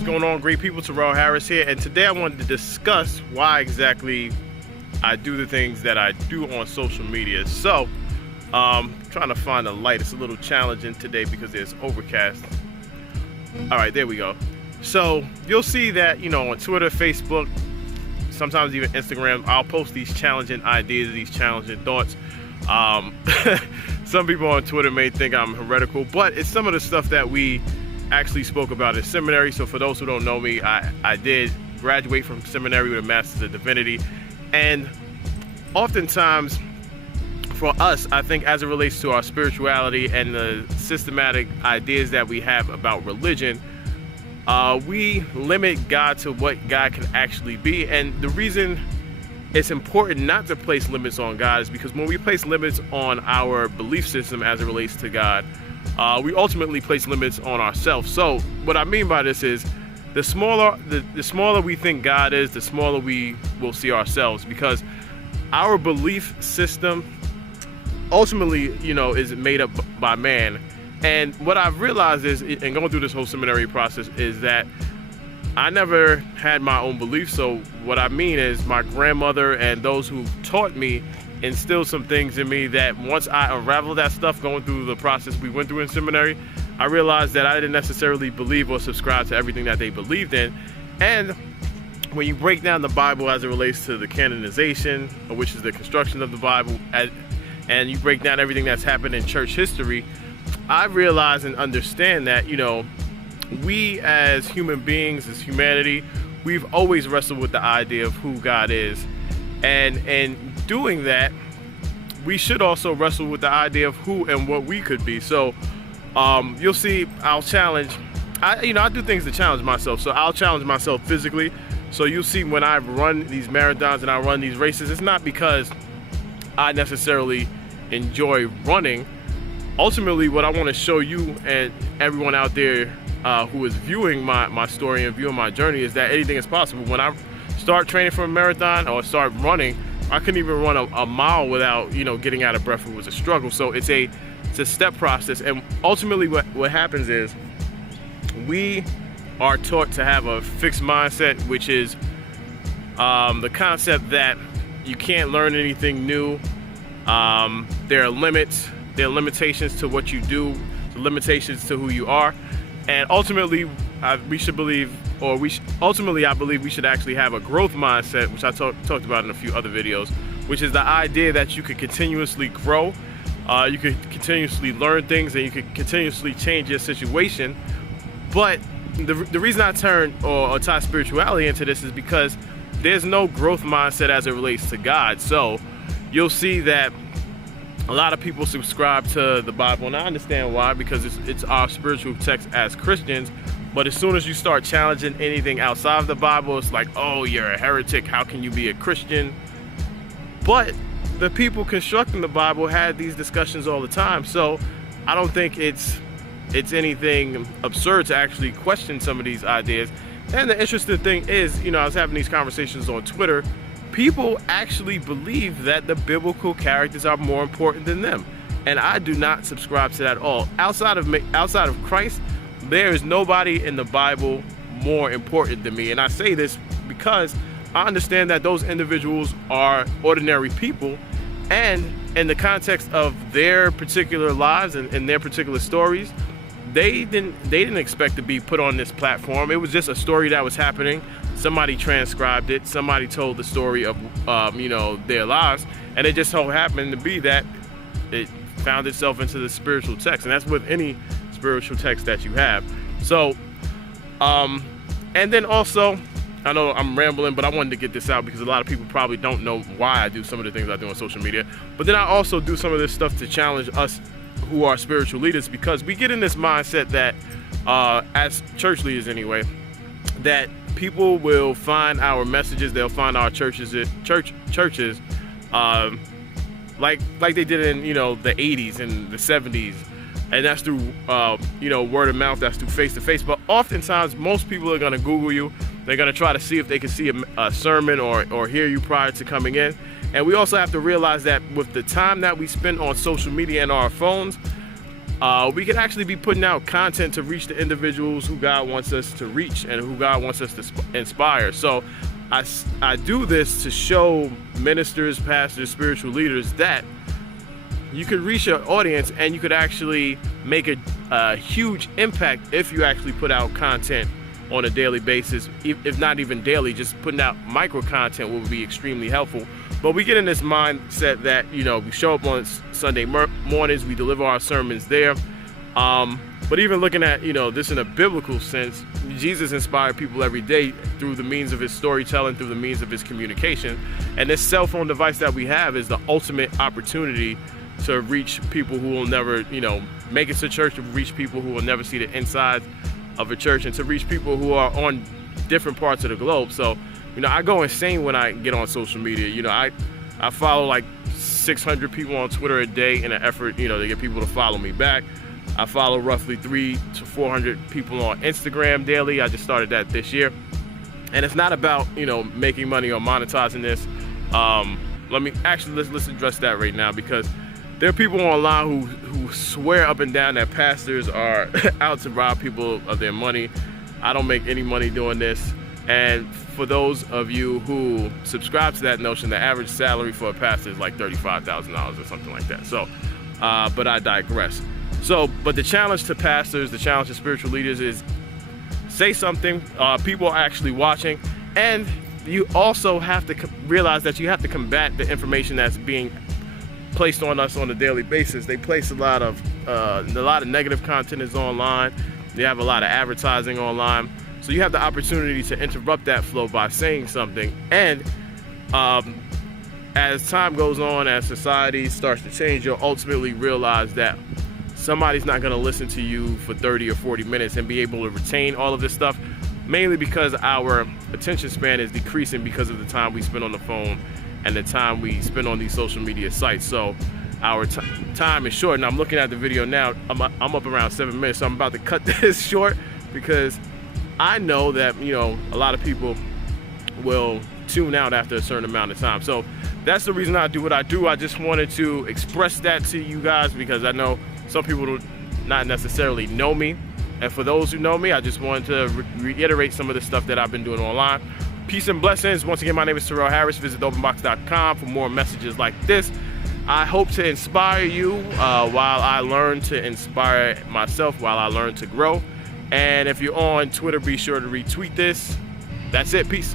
What's going on, great people? Terrell Harris here, and today I wanted to discuss why exactly I do the things that I do on social media. So, trying to find a light. It's a little challenging today because there's overcast. All right, there we go. So you'll see that, on Twitter, Facebook, sometimes even Instagram, I'll post these challenging ideas, these challenging thoughts. Some people on Twitter may think I'm heretical, but it's some of the stuff that we actually spoke about in seminary. So for those who don't know me, I did graduate from seminary with a Master's of Divinity. And oftentimes for us, I think as it relates to our spirituality and the systematic ideas that we have about religion, we limit God to what God can actually be. And the reason it's important not to place limits on God is because when we place limits on our belief system as it relates to God, we ultimately place limits on ourselves. So what I mean by this is the smaller we think God is, the smaller we will see ourselves, because our belief system ultimately, is made up by man. And what I've realized is, and going through this whole seminary process, is that I never had my own beliefs. So what I mean is my grandmother and those who taught me instilled some things in me that once I unraveled that stuff going through the process we went through in seminary, I realized that I didn't necessarily believe or subscribe to everything that they believed in. And when you break down the Bible as it relates to the canonization, which is the construction of the Bible, and you break down everything that's happened in church history, I realize and understand that, we as human beings, as humanity, we've always wrestled with the idea of who God is. And in doing that, we should also wrestle with the idea of who and what we could be. So you'll see I'll challenge, I do things to challenge myself. So I'll challenge myself physically. So you'll see when I run these marathons and I run these races, it's not because I necessarily enjoy running. Ultimately, what I want to show you and everyone out there who is viewing my story and viewing my journey is that anything is possible. When I start training for a marathon or start running, I couldn't even run a mile without getting out of breath. It was a struggle. So it's a step process, and ultimately what happens is we are taught to have a fixed mindset, which is the concept that you can't learn anything new. There are limits. There are limitations to what you do, limitations to who you are, and ultimately, I believe we should actually have a growth mindset, which I talked about in a few other videos, which is the idea that you could continuously grow, you could continuously learn things, and you could continuously change your situation. But the reason I turn or tie spirituality into this is because there's no growth mindset as it relates to God. So you'll see that a lot of people subscribe to the Bible, and I understand why, because it's our spiritual text as Christians. But as soon as you start challenging anything outside of the Bible, it's like, oh, you're a heretic. How can you be a Christian? But the people constructing the Bible had these discussions all the time. So I don't think it's anything absurd to actually question some of these ideas. And the interesting thing is, I was having these conversations on Twitter. People actually believe that the biblical characters are more important than them, and I do not subscribe to that at all. Outside of Christ, there is nobody in the Bible more important than me. And I say this because I understand that those individuals are ordinary people, and in the context of their particular lives and their particular stories, they didn't expect to be put on this platform. It was just a story that was happening. Somebody transcribed it. Somebody told the story of their lives, and it just so happened to be that it found itself into the spiritual text, and that's with any spiritual text that you have. So, and then also, I know I'm rambling, but I wanted to get this out because a lot of people probably don't know why I do some of the things I do on social media. But then I also do some of this stuff to challenge us who are spiritual leaders, because we get in this mindset that, as church leaders anyway, that people will find our messages, they'll find our churches, like they did in the 80s and the 70s, and that's through word of mouth, that's through face to face. But oftentimes, most people are going to Google you. They're going to try to see if they can see a sermon or hear you prior to coming in. And we also have to realize that with the time that we spend on social media and our phones, we can actually be putting out content to reach the individuals who God wants us to reach and who God wants us to inspire. So I do this to show ministers, pastors, spiritual leaders that you could reach your audience and you could actually make a huge impact if you actually put out content on a daily basis. If not even daily, just putting out micro content will be extremely helpful. But we get in this mindset that, you know, we show up on Sunday mornings, we deliver our sermons there. But even looking at, you know, this in a biblical sense, Jesus inspired people every day through the means of his storytelling, through the means of his communication. And this cell phone device that we have is the ultimate opportunity to reach people who will never, you know, make it to church, to reach people who will never see the inside of a church, and to reach people who are on different parts of the globe. So, you know, I go insane when I get on social media. You know, I follow like 600 people on Twitter a day in an effort, you know, to get people to follow me back. I follow roughly 300 to 400 people on Instagram daily. I just started that this year. And it's not about, you know, making money or monetizing this. Let's address that right now, because there are people online who swear up and down that pastors are out to rob people of their money. I don't make any money doing this. And for those of you who subscribe to that notion, the average salary for a pastor is like $35,000 or something like that. So, but I digress. So, but the challenge to pastors, the challenge to spiritual leaders is say something. People are actually watching, and you also have to realize that you have to combat the information that's being placed on us on a daily basis. They place a lot of negative content is online. They have a lot of advertising online. So you have the opportunity to interrupt that flow by saying something. And as time goes on, as society starts to change, you'll ultimately realize that somebody's not going to listen to you for 30 or 40 minutes and be able to retain all of this stuff, mainly because our attention span is decreasing because of the time we spend on the phone and the time we spend on these social media sites. So our time is short. And I'm looking at the video now. I'm up around 7 minutes, so I'm about to cut this short, because I know that, you know, a lot of people will tune out after a certain amount of time. So that's the reason I do what I do. I just wanted to express that to you guys, because I know some people do not necessarily know me. And for those who know me, I just wanted to reiterate some of the stuff that I've been doing online. Peace and blessings. Once again, my name is Terrell Harris. Visit openbox.com for more messages like this. I hope to inspire you while I learn to inspire myself, while I learn to grow. And if you're on Twitter, be sure to retweet this. That's it. Peace.